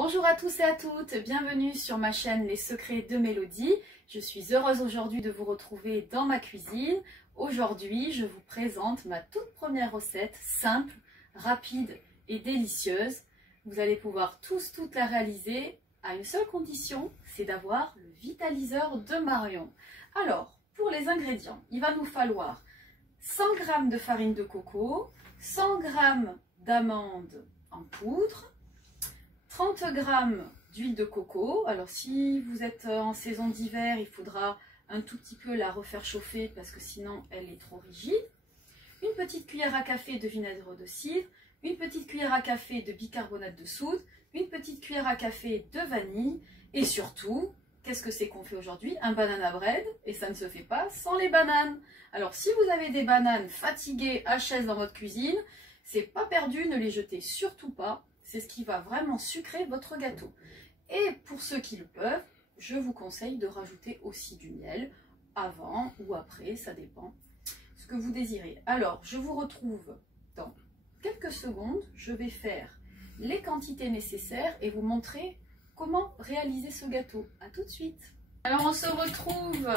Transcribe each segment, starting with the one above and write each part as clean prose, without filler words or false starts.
Bonjour à tous et à toutes, bienvenue sur ma chaîne Les Secrets de Mélodie. Je suis heureuse aujourd'hui de vous retrouver dans ma cuisine. Aujourd'hui, je vous présente ma toute première recette, simple, rapide et délicieuse. Vous allez pouvoir toutes la réaliser à une seule condition, c'est d'avoir le vitaliseur de Marion. Alors, pour les ingrédients, il va nous falloir 100 g de farine de coco, 100 g d'amandes en poudre, 30 g d'huile de coco. Alors si vous êtes en saison d'hiver, il faudra un tout petit peu la refaire chauffer parce que sinon elle est trop rigide. Une petite cuillère à café de vinaigre de cidre, une petite cuillère à café de bicarbonate de soude, une petite cuillère à café de vanille et surtout, qu'est-ce que c'est qu'on fait aujourd'hui? Un banana bread, et ça ne se fait pas sans les bananes. Alors si vous avez des bananes fatiguées, HS dans votre cuisine, c'est pas perdu, ne les jetez surtout pas. C'est ce qui va vraiment sucrer votre gâteau. Et pour ceux qui le peuvent, je vous conseille de rajouter aussi du miel avant ou après, ça dépend ce que vous désirez. Alors, je vous retrouve dans quelques secondes. Je vais faire les quantités nécessaires et vous montrer comment réaliser ce gâteau. A tout de suite. Alors, on se retrouve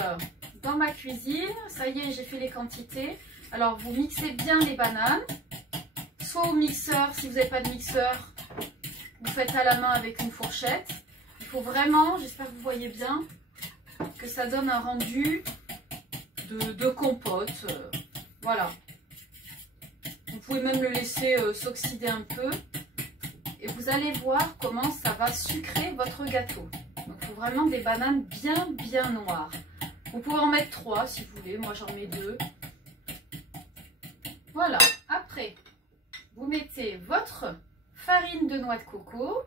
dans ma cuisine. Ça y est, j'ai fait les quantités. Alors, vous mixez bien les bananes. Soit au mixeur, si vous n'avez pas de mixeur, vous faites à la main avec une fourchette. Il faut vraiment, j'espère que vous voyez bien, que ça donne un rendu de compote. Voilà. Vous pouvez même le laisser s'oxyder un peu. Et vous allez voir comment ça va sucrer votre gâteau. Donc il faut vraiment des bananes bien noires. Vous pouvez en mettre 3 si vous voulez. Moi j'en mets 2. Voilà. Après, vous mettez votre farine de noix de coco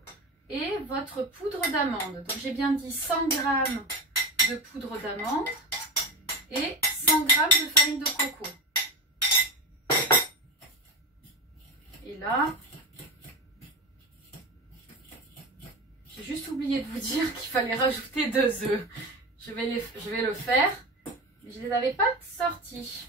et votre poudre d'amande. Donc j'ai bien dit 100 g de poudre d'amande et 100 g de farine de coco. Et là, j'ai juste oublié de vous dire qu'il fallait rajouter 2 œufs. Je vais le faire, mais je ne les avais pas sortis.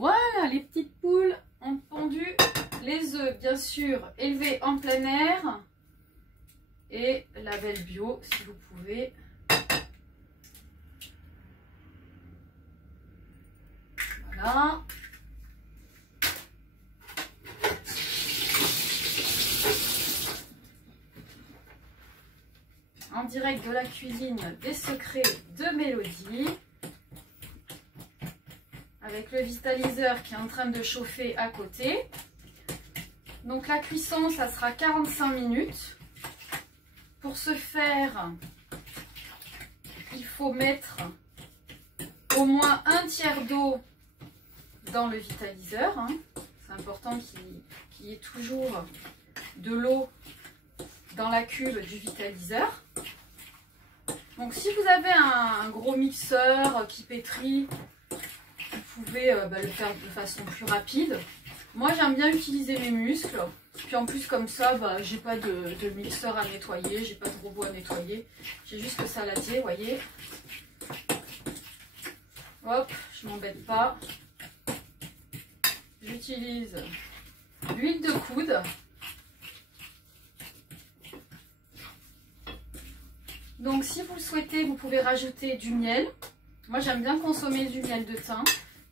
Voilà, les petites poules ont pondu. Les œufs, bien sûr, élevés en plein air. Et label bio, si vous pouvez. Voilà. En direct de la cuisine des secrets de Mélodie. Avec le vitaliseur qui est en train de chauffer à côté. Donc la cuisson, ça sera 45 minutes. Pour ce faire, il faut mettre au moins un tiers d'eau dans le vitaliseur. C'est important qu'il y ait toujours de l'eau dans la cuve du vitaliseur. Donc si vous avez un gros mixeur qui pétrit, vous pouvez le faire de façon plus rapide. Moi j'aime bien utiliser mes muscles. Puis en plus comme ça, j'ai pas de mixeur à nettoyer, j'ai pas de robot à nettoyer. J'ai juste le saladier, vous voyez. Hop, je m'embête pas. J'utilise l'huile de coude. Donc si vous le souhaitez, vous pouvez rajouter du miel. Moi j'aime bien consommer du miel de thym.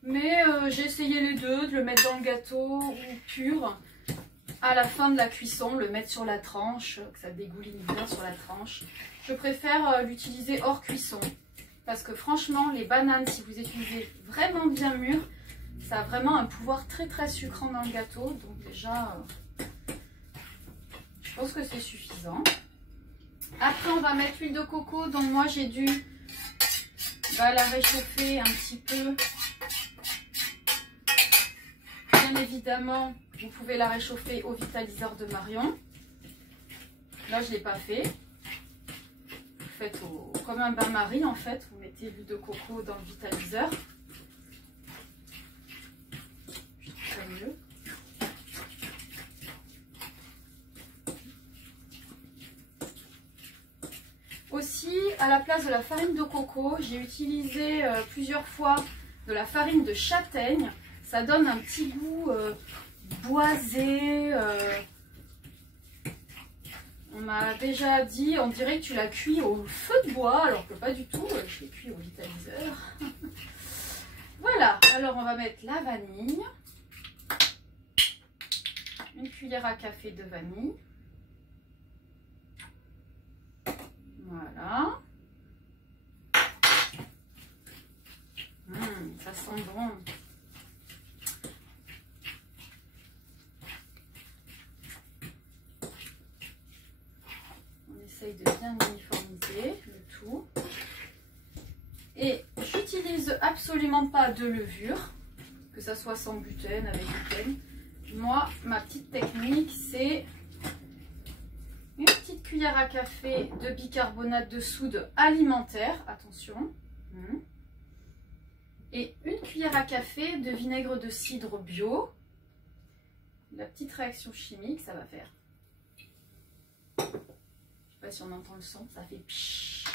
Mais j'ai essayé les deux, de le mettre dans le gâteau ou pur. À la fin de la cuisson, le mettre sur la tranche, que ça dégouline bien sur la tranche. Je préfère l'utiliser hors cuisson. Parce que franchement, les bananes, si vous utilisez vraiment bien mûres, ça a vraiment un pouvoir très sucrant dans le gâteau. Donc déjà, je pense que c'est suffisant. Après, on va mettre l'huile de coco. Donc moi, j'ai dû la réchauffer un petit peu. Bien évidemment, vous pouvez la réchauffer au vitaliseur de Marion. Là, je ne l'ai pas fait. Vous faites comme un bain-marie en fait. Vous mettez l'huile de coco dans le vitaliseur. Je trouve ça mieux. Aussi, à la place de la farine de coco, j'ai utilisé plusieurs fois de la farine de châtaigne. Ça donne un petit goût boisé. On m'a déjà dit, on dirait que tu l'as cuit au feu de bois, alors que pas du tout, je l'ai cuit au vitaliseur. Voilà, alors on va mettre la vanille. Une cuillère à café de vanille. Voilà. Ça sent bon. On essaye de bien uniformiser le tout. Et j'utilise absolument pas de levure, que ça soit sans gluten, avec gluten. Moi, ma petite technique, c'est une petite cuillère à café de bicarbonate de soude alimentaire, attention, et une cuillère à café de vinaigre de cidre bio. La petite réaction chimique, ça va faire. Je ne sais pas si on entend le son, ça fait pshhh,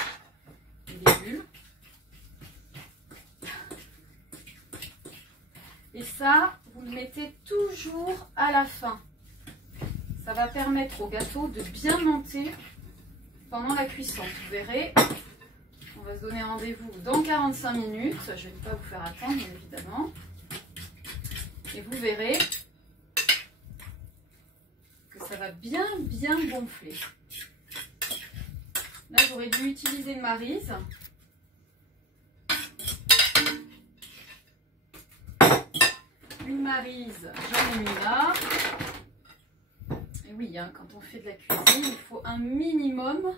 des bulles. Et ça, vous le mettez toujours à la fin. Ça va permettre au gâteau de bien monter pendant la cuisson. Vous verrez, on va se donner rendez-vous dans 45 minutes. Je ne vais pas vous faire attendre, bien évidemment. Et vous verrez que ça va bien gonfler. Là, j'aurais dû utiliser une maryse. Une maryse, j'en ai mis là. Et oui, hein, quand on fait de la cuisine, il faut un minimum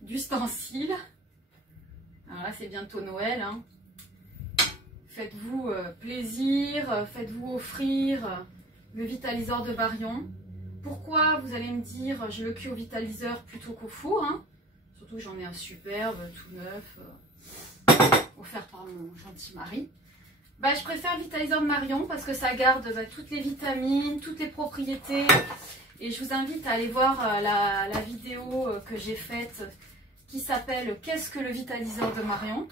d'ustensiles. Alors là, c'est bientôt Noël. Hein. Faites-vous plaisir, faites-vous offrir le vitaliseur de Marion. Pourquoi, vous allez me dire, je le cuis au vitaliseur plutôt qu'au four, hein. Surtout que j'en ai un superbe, tout neuf, offert par mon gentil mari. Bah, je préfère le vitaliseur de Marion parce que ça garde toutes les vitamines, toutes les propriétés. Et je vous invite à aller voir la vidéo que j'ai faite qui s'appelle « Qu'est-ce que le vitaliseur de Marion ?»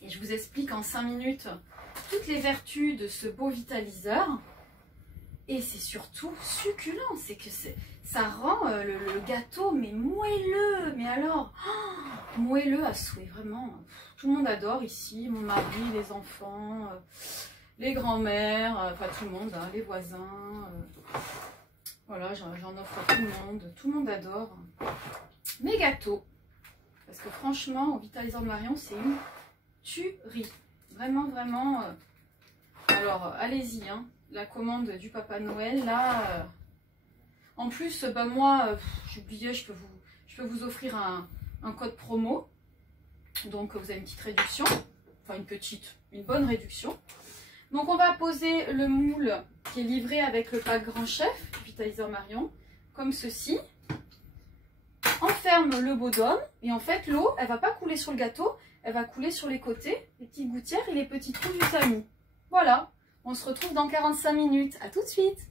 Et je vous explique en 5 minutes toutes les vertus de ce beau vitaliseur. Et c'est surtout succulent, c'est que ça rend le gâteau mais moelleux, mais alors moelleux à souhait, vraiment. Tout le monde adore ici, mon mari, les enfants, les grands-mères, enfin tout le monde, hein, les voisins. Voilà, j'en offre à tout le monde adore mes gâteaux. Parce que franchement, au vitaliseur de Marion, c'est une tuerie. Vraiment, vraiment. Alors, allez-y, hein. La commande du Papa Noël, là. En plus, bah moi, j'oubliais, je peux vous offrir un code promo. Donc, vous avez une petite réduction. Enfin, une bonne réduction. Donc, on va poser le moule qui est livré avec le pack Grand Chef, vitaliseur Marion, comme ceci. On ferme le beau dôme et en fait, l'eau, elle va pas couler sur le gâteau, elle va couler sur les côtés, les petites gouttières et les petits trous du tamis. Voilà. On se retrouve dans 45 minutes. À tout de suite.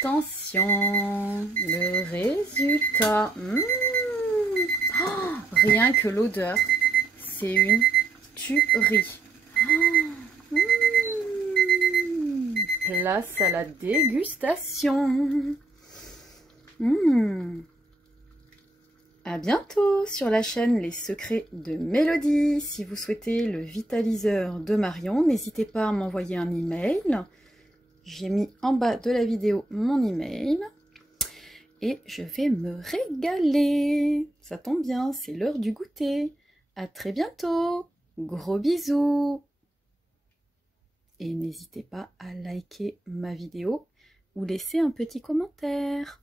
Attention, le résultat. Oh, rien que l'odeur, c'est une tuerie. Place à la dégustation. À bientôt sur la chaîne Les Secrets de Mélodie. Si vous souhaitez le vitaliseur de Marion, n'hésitez pas à m'envoyer un email. J'ai mis en bas de la vidéo mon email. Et je vais me régaler. Ça tombe bien, c'est l'heure du goûter. À très bientôt. Gros bisous. Et n'hésitez pas à liker ma vidéo ou laisser un petit commentaire.